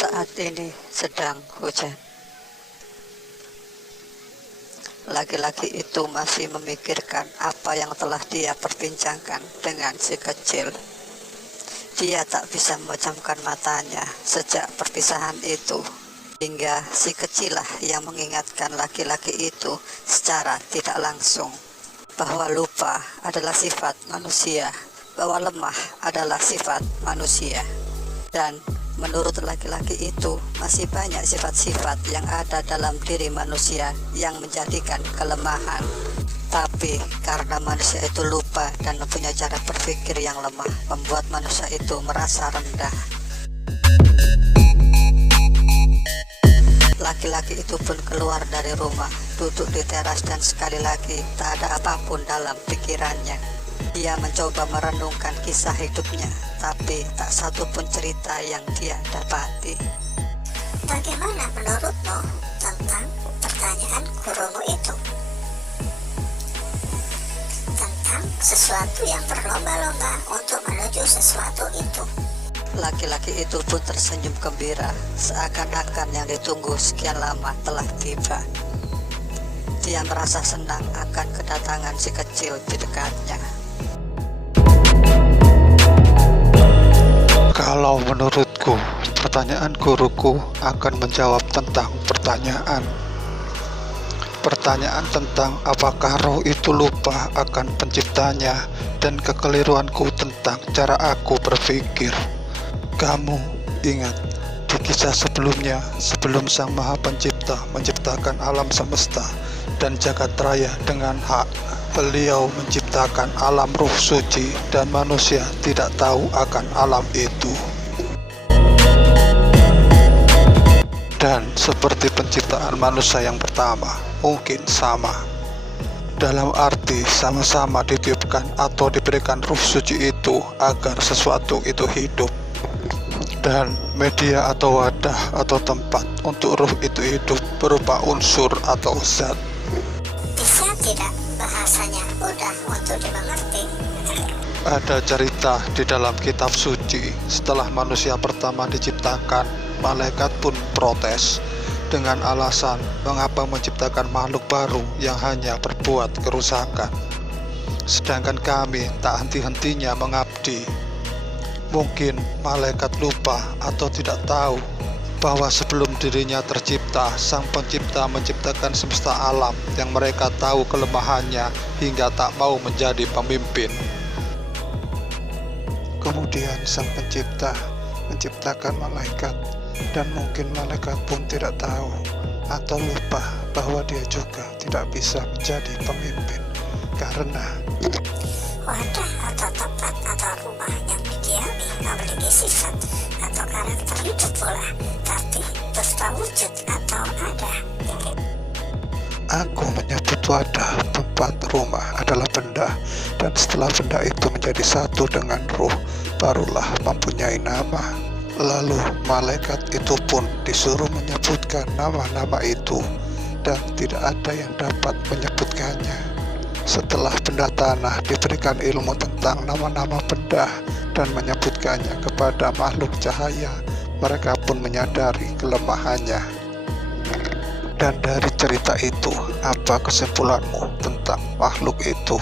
Saat ini sedang hujan. Laki-laki itu masih memikirkan apa yang telah dia perbincangkan dengan si kecil. Dia tak bisa memejamkan matanya sejak perpisahan itu, hingga si kecil lah yang mengingatkan laki-laki itu secara tidak langsung bahwa lupa adalah sifat manusia, bahwa lemah adalah sifat manusia. Dan menurut laki-laki itu, masih banyak sifat-sifat yang ada dalam diri manusia yang menjadikan kelemahan. Tapi karena manusia itu lupa dan mempunyai cara berpikir yang lemah, membuat manusia itu merasa rendah. Laki-laki itu pun keluar dari rumah, duduk di teras, dan sekali lagi tak ada apapun dalam pikirannya. Dia mencoba merenungkan kisah hidupnya, tapi tak satu pun cerita yang dia dapati. Bagaimana menurutmu tentang pertanyaan gurumu itu? Tentang sesuatu yang berlomba-lomba untuk menuju sesuatu itu. Laki-laki itu pun tersenyum gembira, seakan-akan yang ditunggu sekian lama telah tiba. Dia merasa senang akan kedatangan si kecil di dekatnya. Kalau menurutku, pertanyaan guruku akan menjawab tentang pertanyaan tentang apakah roh itu lupa akan penciptanya, dan kekeliruanku tentang cara aku berpikir. Kamu ingat di kisah sebelumnya, sebelum Sang Maha Pencipta menciptakan alam semesta dan jagat raya dengan hak, beliau menciptakan alam ruh suci dan manusia tidak tahu akan alam itu. Dan seperti penciptaan manusia yang pertama, mungkin sama. Dalam arti sama-sama ditiupkan atau diberikan ruh suci itu agar sesuatu itu hidup. Dan media atau wadah atau tempat untuk ruh itu hidup berupa unsur atau zat. Bisa tidak bahasanya mudah untuk dimengerti? Ada cerita di dalam kitab suci, setelah manusia pertama diciptakan, malaikat pun protes dengan alasan mengapa menciptakan makhluk baru yang hanya berbuat kerusakan, sedangkan kami tak henti-hentinya mengabdi. Mungkin malaikat lupa atau tidak tahu bahwa sebelum dirinya tercipta, Sang Pencipta menciptakan semesta alam yang mereka tahu kelemahannya hingga tak mau menjadi pemimpin. Kemudian Sang Pencipta menciptakan malaikat, dan mungkin malaikat pun tidak tahu atau lupa bahwa dia juga tidak bisa menjadi pemimpin karena wadah atau tempat atau rumah yang didiami memiliki sifat atau karakter hidup pula, tapi berupa wujud atau ada. aku menyebut wadah, tempat, rumah adalah benda, dan setelah benda itu menjadi satu dengan ruh, barulah mempunyai nama. Lalu malaikat itu pun disuruh menyebutkan nama-nama itu, dan tidak ada yang dapat menyebutkannya. Setelah benda tanah diberikan ilmu tentang nama-nama benda dan menyebutkannya kepada makhluk cahaya, mereka pun menyadari kelemahannya. Dan dari cerita itu, apa kesimpulanmu tentang makhluk itu?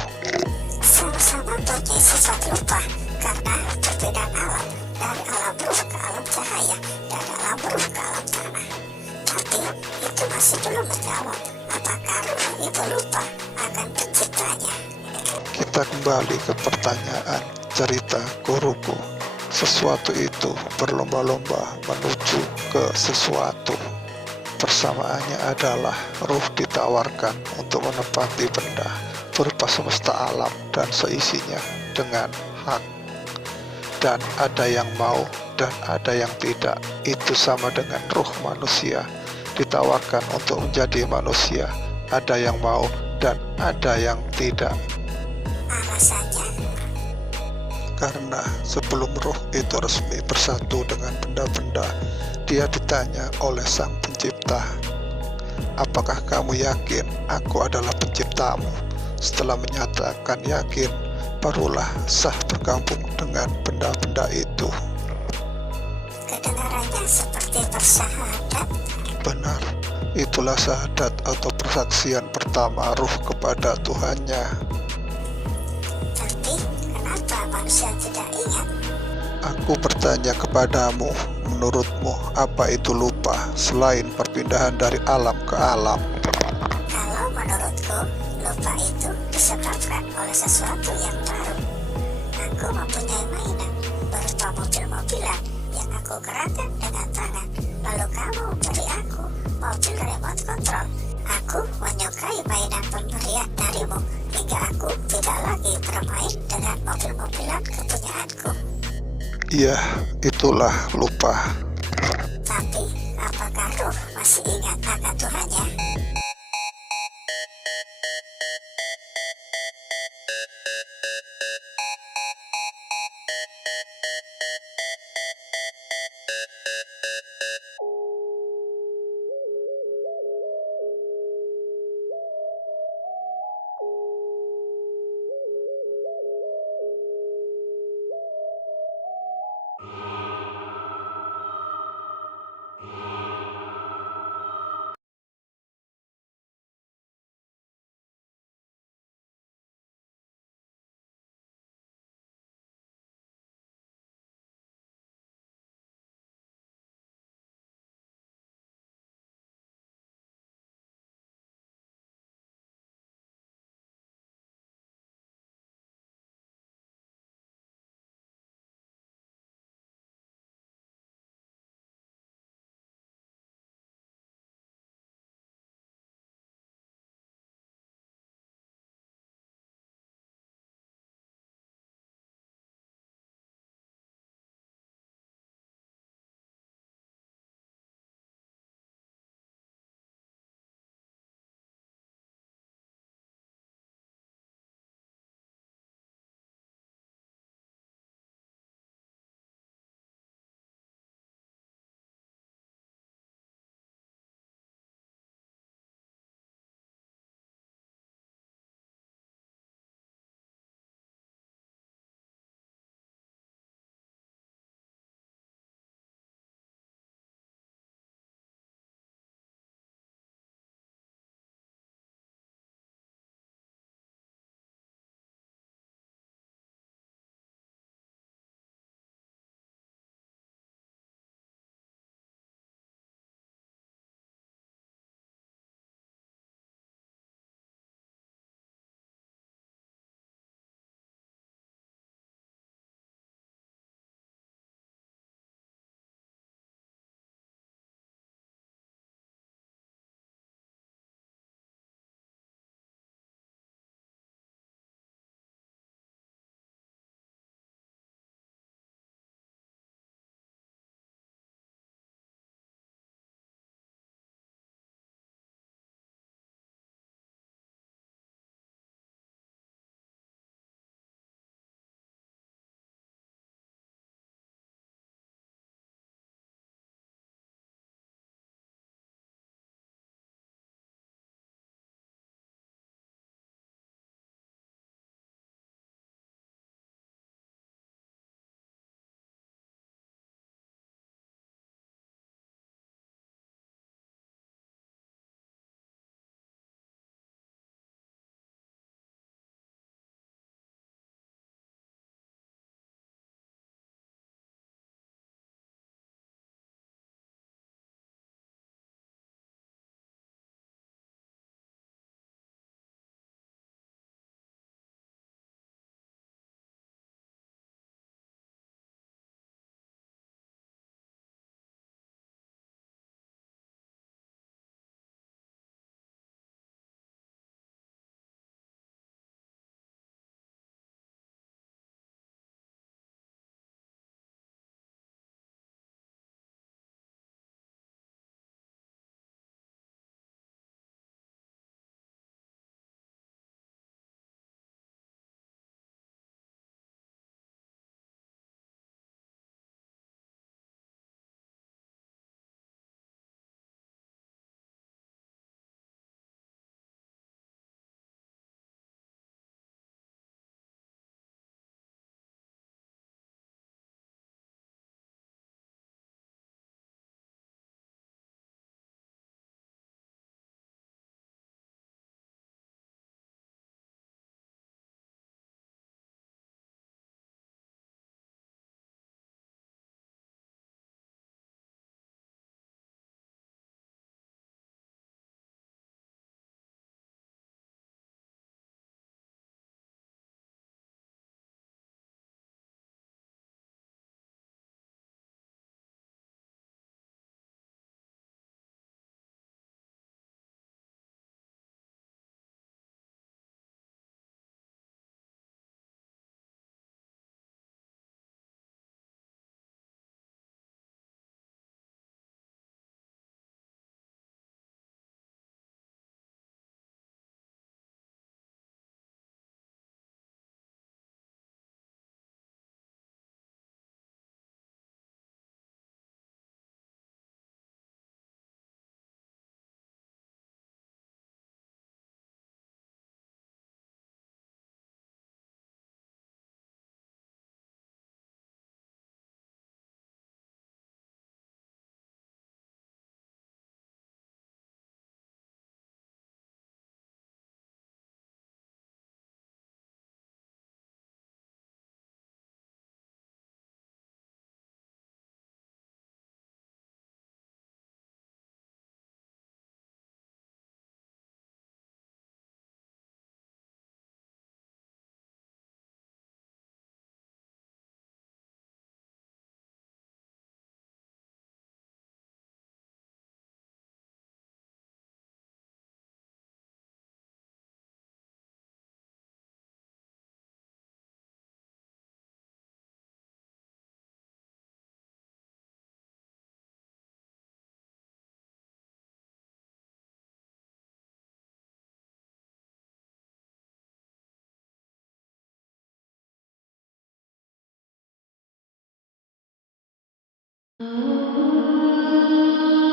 Sama-sama punya sifat lupa karena perbedaan alam, dari alam ruh ke alam cahaya, dari alam ruh ke alam tanah. Tapi itu masih belum menjawab apakah ruh itu lupa akan penciptanya. Kita kembali ke pertanyaan cerita guruku. Sesuatu itu berlomba-lomba menuju ke sesuatu. Persamaannya adalah ruh ditawarkan untuk menempati benda berupa semesta alam dan seisinya dengan hak. Dan ada yang mau dan ada yang tidak. Itu sama dengan ruh manusia ditawarkan untuk menjadi manusia. Ada yang mau dan ada yang tidak. Alasannya? Karena sebelum roh itu resmi bersatu dengan benda-benda, dia ditanya oleh Sang Pencipta, "Apakah kamu yakin aku adalah penciptamu?" Setelah menyatakan yakin, barulah sah bergabung dengan benda-benda itu. Kedengarannya seperti bersahadat. Benar, itulah syahadat atau persaksian pertama ruh kepada Tuhannya. Tapi kenapa manusia tidak ingat? Aku bertanya kepadamu, menurutmu apa itu lupa selain perpindahan dari alam ke alam? Kalau menurutku, lupa itu disebabkan oleh sesuatu yang baru. Aku mempunyai mainan berupa mobil-mobilan yang aku gerakkan dengan tangan. Lalu kamu beri aku mobil remote control. Aku menyukai mainan pemberian darimu hingga aku tidak lagi bermain dengan mobil-mobilan kepunyaanku. Iya, itulah lupa. Tapi apakah ruh masih ingat akan Tuhannya?